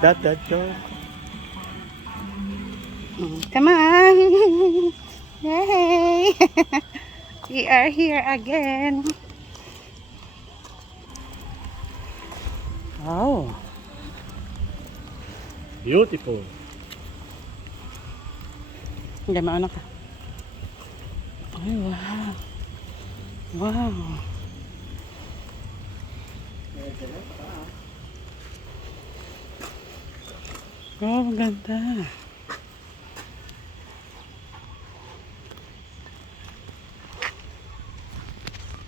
That joke. Come on. Yay. We are here again. Wow. Beautiful. Hindi, mauna ka. Ay, wow. Wow. Oh, ganda.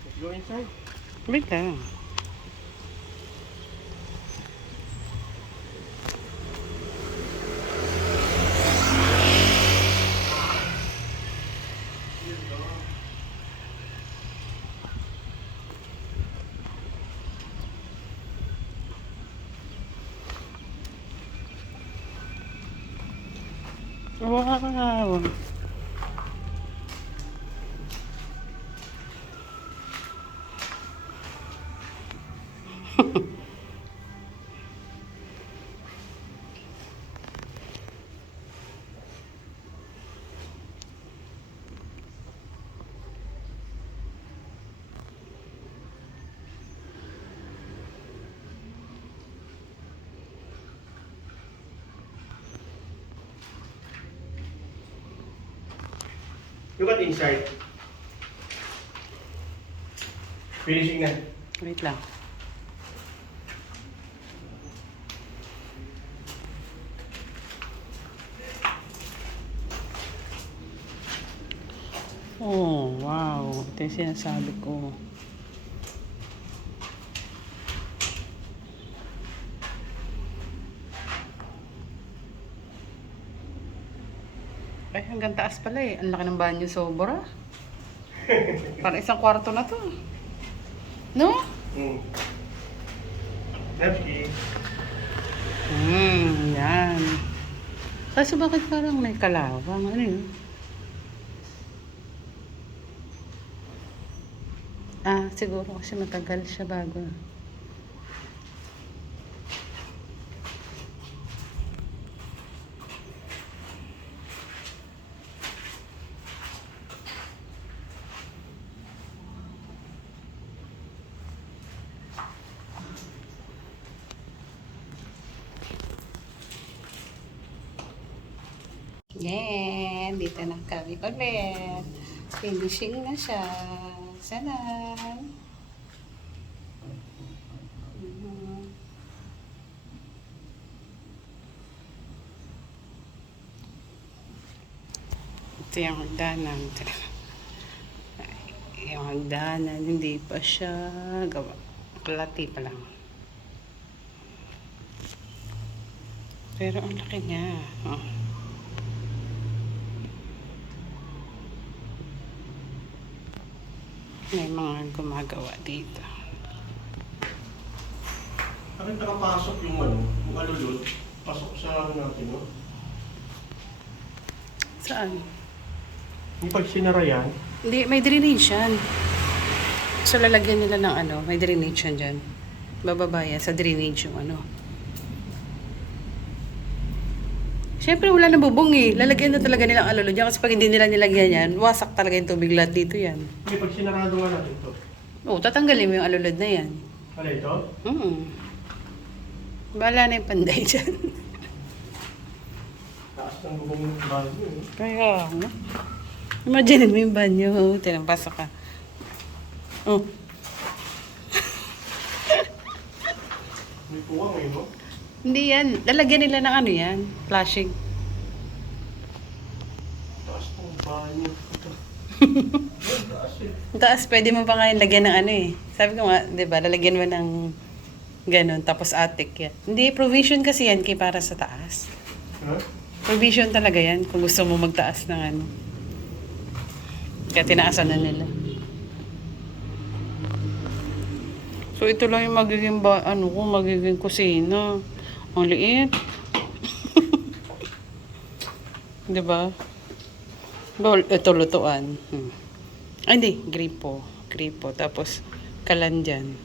Let's go inside. Wait lang. Wow. Look at inside. Finishing na. Wait lang. Oh, wow. Ito yung sinasabi ko. Ay, hanggang taas pala eh. Ang laki ng banyo sobra. Parang isang kwarto na to. No? Napki. Yan. Kaso bakit parang may kalawang? Ano yun? Ah, siguro kasi matagal siya bago. Yan, dito na kami ulit. Finishing na siya. Sana. Ito yung hagdanan. Yung hagdanan, hindi pa siya gawa. Kalati pa lang. Pero ang laki niya. Oh. May mga gumagawa dito. Bakit nakapasok yung yung alulod? Pasok sa natin, no? Saan? Yung pag sinara yan, Hindi, may drainage yan. So, lalagyan nila ng ano, may drainage yan dyan. Bababa yan sa drainage yung ano. Siyempre, wala nang bubong eh. Lalagyan na talaga nilang alulod yan. Kasi pag hindi nila nilagyan yan, wasak talaga yung tubig lahat dito yan. hindi pag sinarado nga natin ito. Oo, tatanggalin mo yung alulod na yan. Ano ito? Bahala na yung panday dyan. Taas ng bubong ng banyo eh. Kaya, ano? Imagine mo yung banyo. Pasok ka. Oh. May puwang eh, no? Hindi yan. Lalagyan nila ng ano yan. Flashing. Taas ng banyo. Ito. Taas eh. Taas, pwede mo pa ngayon lagyan ng ano eh. Sabi ko nga, di ba, lalagyan mo ng ganun, tapos attic yan. Hindi, provision kasi yan kay para sa taas. Ha? Provision talaga yan kung gusto mo magtaas ng ano. Kaya tinaasan na nila. So, ito lang yung magiging, magiging kusina. Ang liit. Di ba? Ito lutuan. Ay, hindi. Gripo. Gripo. Tapos, kalan dyan.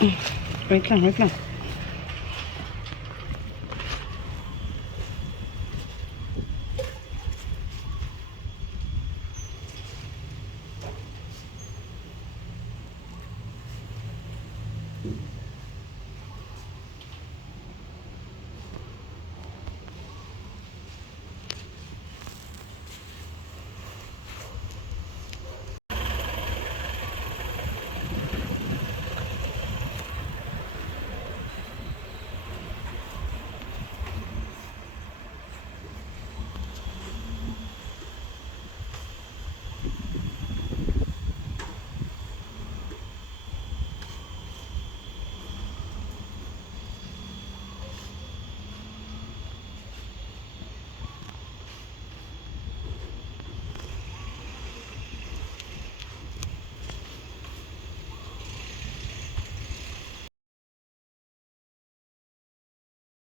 Wait lang, wait lang.